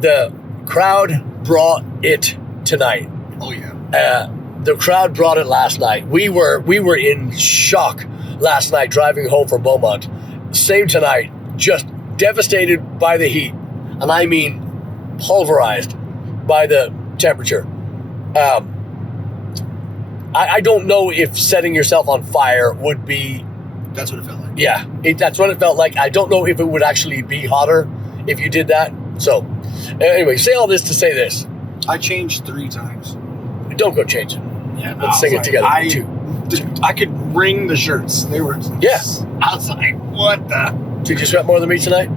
the crowd brought it tonight. Oh yeah. The crowd brought it last night. We were in shock last night driving home from Beaumont. Same tonight, just devastated by the heat, and I mean pulverized by the temperature. I don't know if setting yourself on fire would be. That's what it felt like. Yeah, that's what it felt like. I don't know if it would actually be hotter if you did that. So, anyway, say all this to say this. I changed 3 times. Don't go change it. Yeah, Let's sing it together. I could wring the shirts. They were. Yeah. I was like, what the? Did you sweat more than me tonight?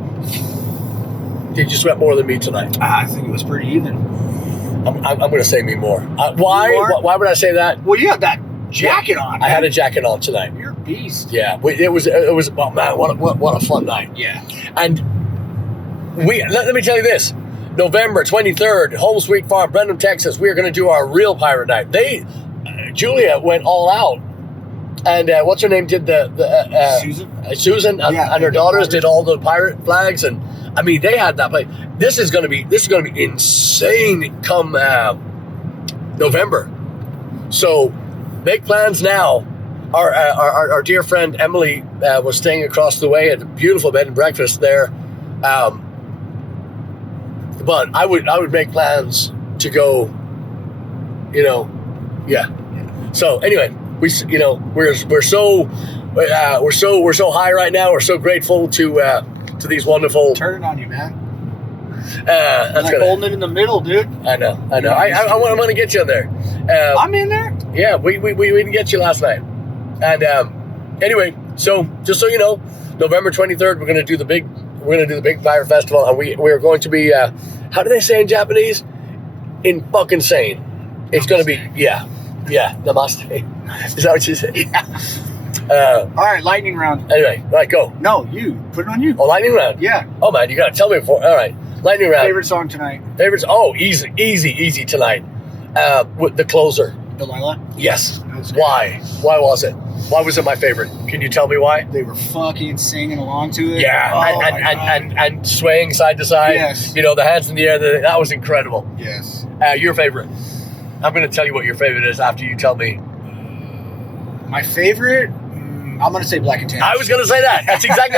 Did you sweat more than me tonight? I think it was pretty even. I'm going to say me more. Why? More? Why would I say that? Well, you had that jacket on. I had a jacket on tonight. You're a beast. Yeah, it was. Oh man, what a fun night. Yeah. And let me tell you this: November 23rd, Home Sweet Farm, Brenham, Texas. We are going to do our real pirate night. Julia went all out, and what's her name did the Susan and her daughters did all the pirate flags, and I mean they had that place. This is going to be insane come November. So make plans now. Our dear friend Emily was staying across the way at a beautiful bed and breakfast there. But I would make plans to go. Yeah. So anyway, we're so high right now. We're so grateful to these wonderful. Turn it on you, man. That's like gonna, holding it in the middle, dude. I know. I want to get you in there. I'm in there. Yeah, we didn't get you last night. And anyway, so just so you know, November 23rd, we're going to do the big fire festival, and we are going to be how do they say in Japanese? In fucking sane. It's going to be namaste. Is that what you say? Yeah. All right, lightning round. Anyway, all right, go. No, you put it on you. Oh, lightning round. Yeah. Oh man, you got to tell me before. All right, lightning round. Favorite song tonight? Favorites? Oh, easy tonight. With the closer. Delilah. Yes. Why? Why was it? Why was it my favorite? Can you tell me why? They were fucking singing along to it. Yeah, Oh, and swaying side to side. Yes. You know, the hands in the air. That was incredible. Yes. Your favorite? I'm going to tell you what your favorite is after you tell me. My favorite? I'm going to say Black and Tan. I was going to say that. That's exactly.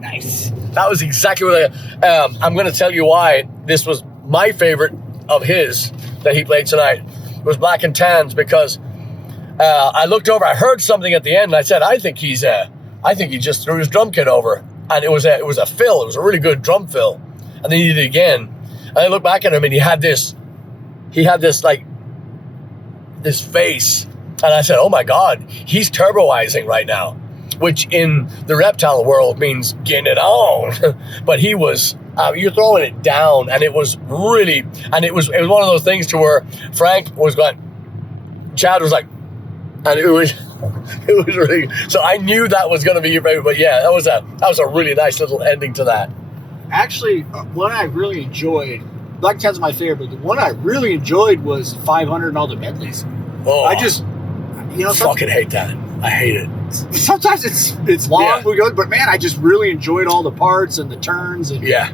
Nice. That was exactly what I'm going to tell you why this was my favorite of his that he played tonight. It was Black and Tans because I looked over, I heard something at the end, and I said, I think he just threw his drum kit over, and it was a fill. It was a really good drum fill, and then he did it again. And I looked back at him, and he had this face, and I said, oh my God, he's turboizing right now, which in the reptile world means getting it on, but he was. You're throwing it down, and it was really, and it was one of those things to where Frank was going, Chad was like, and it was really. So I knew that was going to be your favorite, but yeah, that was a really nice little ending to that. Actually, one I really enjoyed. Black and Tan's my favorite, but the one I really enjoyed was 500 and all the medleys. Oh, I just, fucking hate that. I hate it. Sometimes it's long, but man, I just really enjoyed all the parts and the turns, and yeah.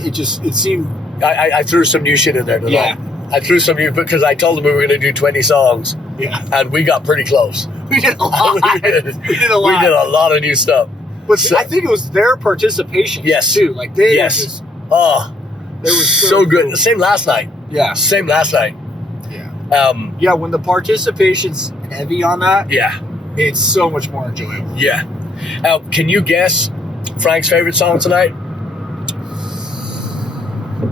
It seemed. I threw some new shit in there tonight. Yeah. I threw some new because I told them we were going to do 20 songs. Yeah. And we got pretty close. We did a lot. We did a lot of new stuff. But I think it was their participation. Yes. Too. Like they. Yes. Just, they were so good. Cool. Same last night. Yeah. Same last night. Yeah. Yeah. When the participation's heavy on that. Yeah. It's so much more enjoyable. Yeah. Can you guess Frank's favorite song tonight?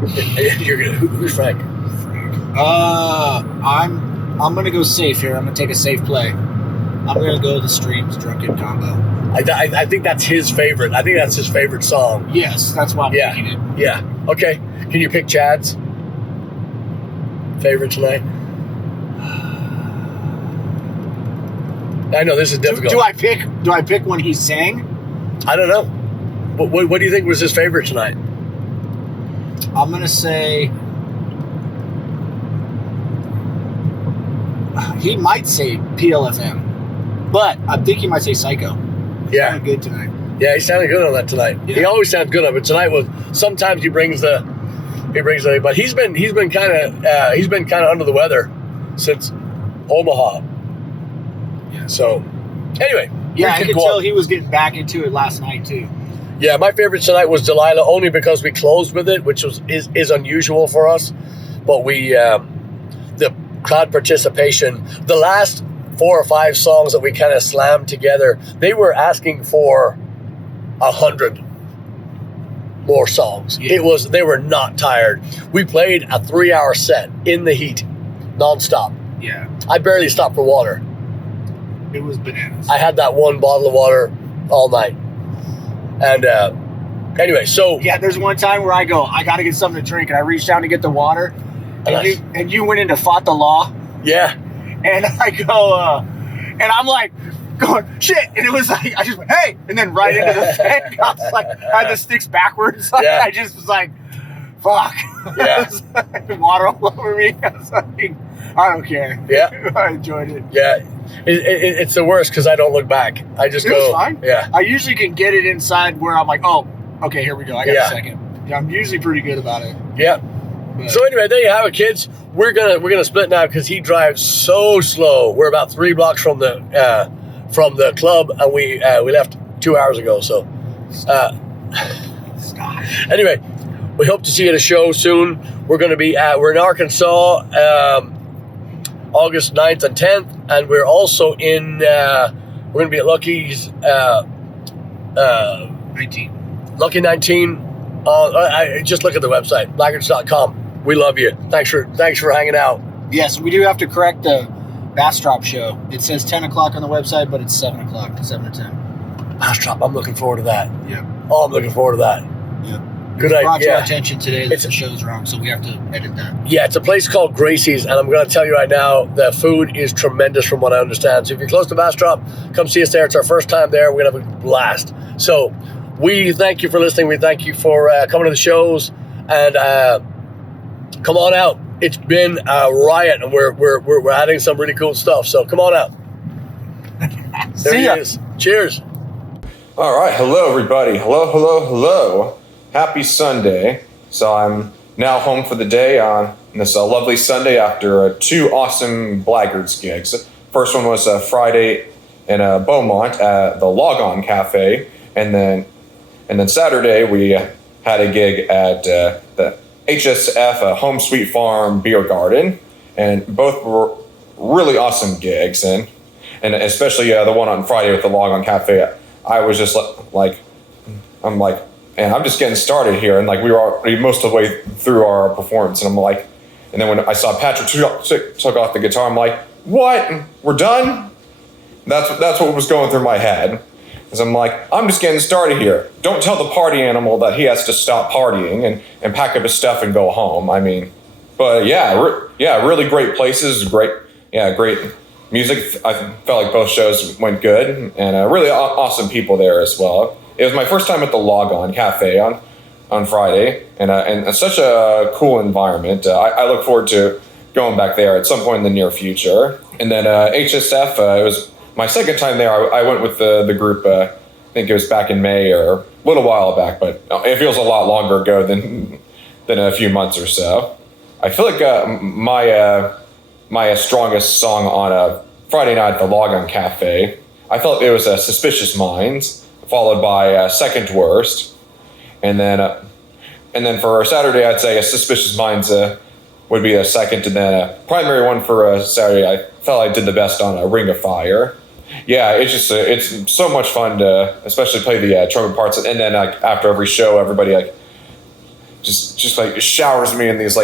Who's Frank? I'm gonna go safe here. I'm gonna take a safe play. I'm gonna go the Streams Drunken Combo. I think that's his favorite. I think that's his favorite song. Yes, that's why I'm picking it. Yeah. Okay. Can you pick Chad's favorite tonight? I know this is difficult. Do I pick when he sang? I don't know. What do you think was his favorite tonight? I'm gonna say he might say PLFM, but I think he might say Psycho. Yeah. Sounded good tonight. Yeah, he sounded good on that tonight. Yeah. He always sounds good on it, but tonight was. Sometimes he brings the, but he's been kind of under the weather since Omaha. Yeah. So, anyway. Yeah, I we could go tell on. he was getting back into it last night too. Yeah, my favorite tonight was Delilah, only because we closed with it, which is unusual for us. But we, the crowd participation, the last 4 or 5 songs that we kind of slammed together, they were asking for 100 more songs. Yeah. They were not tired. We played a 3-hour set in the heat, nonstop. Yeah, I barely stopped for water. it was bananas. I had that one bottle of water all night. And anyway, so Yeah, there's one time where I go, I got to get something to drink, and I reached down to get the water, and you went into fought the law, yeah, and I go, and I'm like, going, shit, and it was like, I just went, hey, and then right into the thing, I was like, I had the sticks backwards, like, Yeah. I just was like, fuck, Yeah. It was like, water all over me, I was like, I don't care, Yeah. I enjoyed it. yeah. It's the worst because I don't look back. I just It go. was fine. Yeah. I usually can get it inside where I'm like, oh, okay, here we go, I got Yeah. a second. Yeah, I'm usually pretty good about it. Yeah. But So anyway, there you have it, kids. We're gonna split now because he drives so slow. We're about 3 blocks from the club, and we left 2 hours ago. So stop. anyway, we hope to see you at a show soon. We're going to be we're in Arkansas August 9th and 10th, and we're also in we're going to be at Lucky's 19. Lucky 19. Just look at the website, Blaggards.com. We love you. Thanks for hanging out. Yes, we do have to correct the Bastrop show. It says 10 o'clock on the website, but it's 7 o'clock, 7 to 10. Bastrop, I'm looking forward to that. Yeah. Oh, I'm looking forward to that. Yeah. Good Brought to our idea. attention today that It's- the show's wrong, so we have to edit that. Yeah, it's a place called Gracie's, and I'm going to tell you right now, the food is tremendous from what I understand. So if you're close to Bastrop, come see us there. It's our first time there. We're going to have a blast. So we thank you for listening. We thank you for coming to the shows, and come on out. It's been a riot, and we're adding some really cool stuff. So come on out. There See he ya. is. Cheers. All right, hello everybody. Hello. Happy Sunday. So I'm now home for the day on this lovely Sunday after 2 awesome Blaggards gigs. First one was Friday in Beaumont at the Log On Cafe, and then Saturday we had a gig at the HSF Home Sweet Farm Beer Garden, and both were really awesome gigs, and especially the one on Friday with the Log On Cafe. I was just like, and I'm just getting started here, and like we were already most of the way through our performance, and I'm like, and then when I saw Patrick took off the guitar, I'm like, what? We're done? That's what was going through my head, because I'm like, I'm just getting started here. Don't tell the party animal that he has to stop partying and pack up his stuff and go home. I mean, but really great places, great music. I felt like both shows went good, and really awesome people there as well. It was my first time at the Log On Cafe on Friday, and such a cool environment. I look forward to going back there at some point in the near future. And then HSF, it was my second time there. I went with the group, I think it was back in May or a little while back, but it feels a lot longer ago than a few months or so. I feel like my strongest song on a Friday night at the Log On Cafe, I felt it was Suspicious Minds, followed by Second Worst, and then for Saturday I'd say Suspicious Minds would be a second, and then a primary one for Saturday I felt I did the best on Ring of Fire. Yeah, it's just it's so much fun to especially play the trumpet parts, and then like after every show everybody just like showers me in these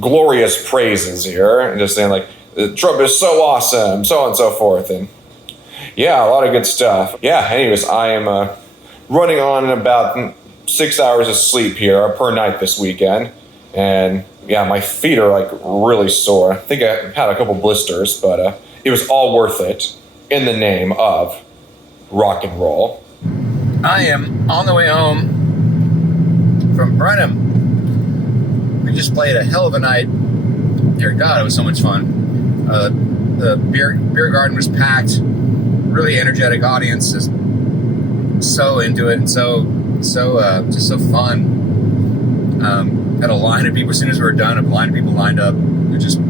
glorious praises here, and just saying like the trumpet is so awesome, so on and so forth, and yeah, a lot of good stuff. Yeah, anyways, I am running on about 6 hours of sleep here per night this weekend, and yeah, my feet are like really sore. I think I had a couple blisters, but it was all worth it in the name of rock and roll. I am on the way home from Brenham. We just played a hell of a night. Dear God, it was so much fun. The beer garden was packed. really energetic audience, just so into it and so just so fun. Had a line of people as soon as we were done. A line of people lined up. It just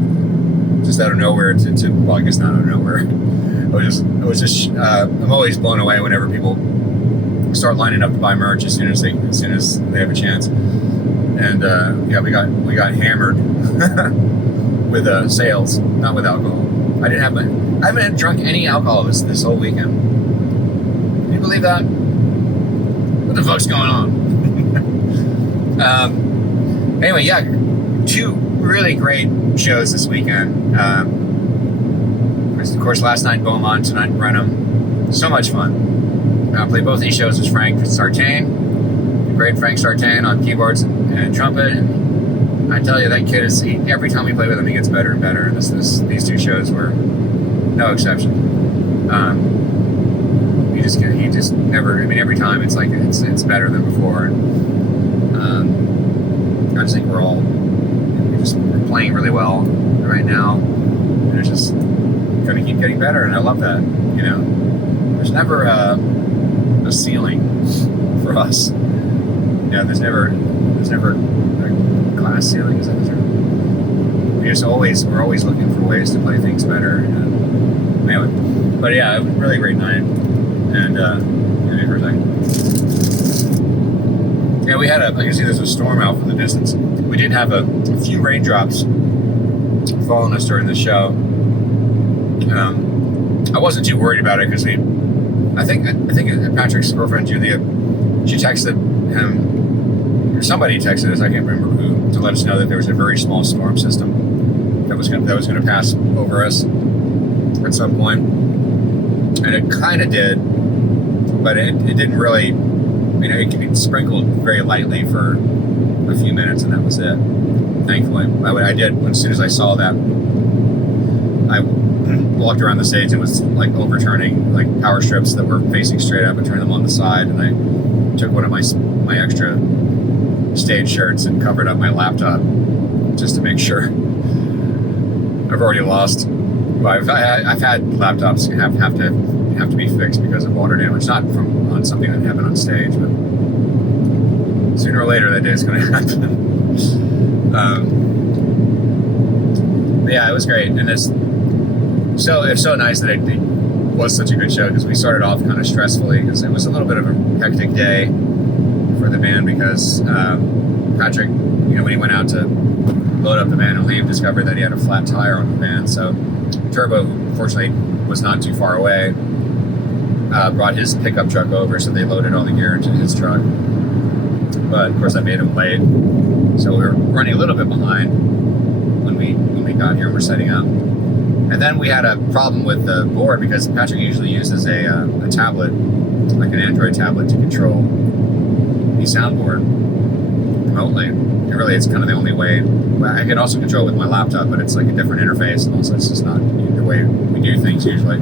out of nowhere to well, I guess not out of nowhere. I'm always blown away whenever people start lining up to buy merch as soon as they have a chance. And yeah, we got hammered with sales, not with alcohol. I haven't drunk any alcohol this whole weekend. Can you believe that? What the fuck's going on? Anyway, yeah, 2 really great shows this weekend. Of course, last night in Beaumont, tonight in Brenham. So much fun. I played both these shows with FRANK SARTAIN, the great FRANK SARTAIN on keyboards and trumpet. And I tell you, that kid every time we play with him, he gets better and better. And these 2 shows were no exception. He just never. I mean, every time it's like it's better than before. And I just think we're playing really well right now, and it's just going to keep getting better. And I love that. You know, there's never a ceiling for us. You know, there's never a glass ceiling. Is that true? We're always looking for ways to play things better. And anyway, but yeah, it was a really great night. And yeah, we had I can see there's a storm out from the distance. We did have a few raindrops following us during the show. I wasn't too worried about it because I think Patrick's girlfriend Julia, she texted him, or somebody texted us, I can't remember who, to let us know that there was a very small storm system that was going to pass over us at some point, and it kind of did, but it didn't really. I mean, it sprinkled very lightly for a few minutes, and that was it. Thankfully, I did. As soon as I saw that, I walked around the stage and was like overturning like power strips that were facing straight up and turned them on the side. And I took one of my extra stage shirts and covered up my laptop just to make sure. I've already lost. I've had laptops have to be fixed because of water damage, not on something that happened on stage, but sooner or later that day is going to happen. Yeah, it was great, and it's so nice that it was such a good show because we started off kind of stressfully because it was a little bit of a hectic day for the band because Patrick, you know, when he went out to load up the van and leave, discovered that he had a flat tire on the van, so Turbo, fortunately, was not too far away. Brought his pickup truck over, so they loaded all the gear into his truck. But of course, that made him late, so we were running a little bit behind when we got here and we're setting up. And then we had a problem with the board because Patrick usually uses a tablet, like an Android tablet, to control the soundboard remotely. And really, it's kind of the only way. I can also control it with my laptop, but it's like a different interface, and also it's just not the way we do things usually.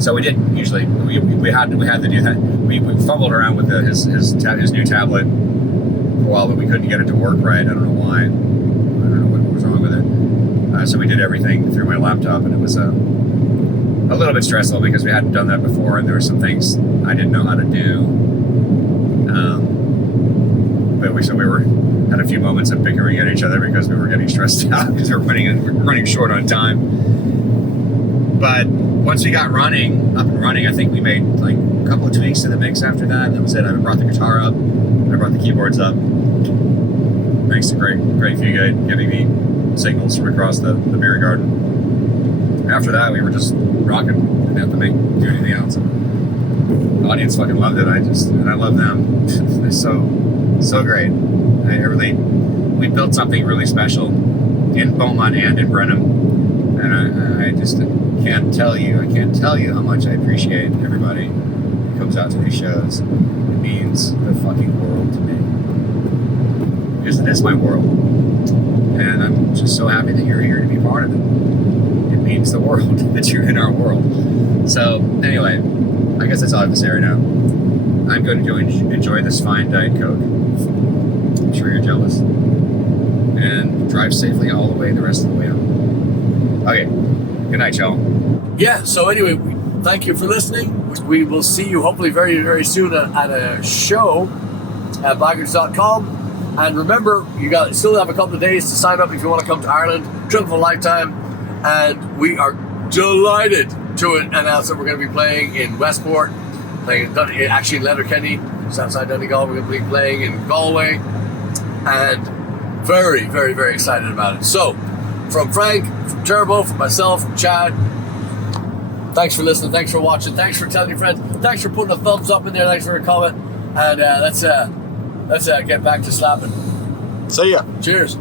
So we did usually. We had to do that. We fumbled around with his new tablet for a while, but we couldn't get it to work right. I don't know why. I don't know what was wrong with it. So we did everything through my laptop, and it was a little bit stressful because we hadn't done that before, and there were some things I didn't know how to do. But we had a few moments of bickering at each other because we were getting stressed out because we were running short on time. But once we got up and running, I think we made like a couple of tweaks to the mix after that. That was it. I brought the guitar up. I brought the keyboards up. Thanks to Greg Fugate giving me signals from across the beer garden. After that, we were just rocking. Didn't have to do anything else. The audience fucking loved it. And I love them. They're so great. We built something really special in Beaumont and in Brenham, and I just can't tell you how much I appreciate everybody who comes out to these shows. It means the fucking world to me, because it is my world, and I'm just so happy that you're here to be part of it. It means the world that you're in our world. So anyway, I guess that's all I have to say right now. I'm going to enjoy this fine Diet Coke. I'm sure you're jealous. And drive safely all the way the rest of the way home. Okay. Good night, y'all. Yeah, so anyway, thank you for listening. We will see you hopefully very, very soon at a show at Blaggards.com. And remember, you still have a couple of days to sign up if you want to come to Ireland. Trip of a lifetime. And we are delighted to announce that we're going to be playing in Westport, actually in Letterkenny, just outside Donegal. We're going to be playing in Galway. And very, very, very excited about it. So, from Frank, from Turbo, from myself, from Chad, thanks for listening, thanks for watching, thanks for telling your friends, thanks for putting a thumbs up in there, thanks for a comment, and let's get back to slapping. See ya. Cheers.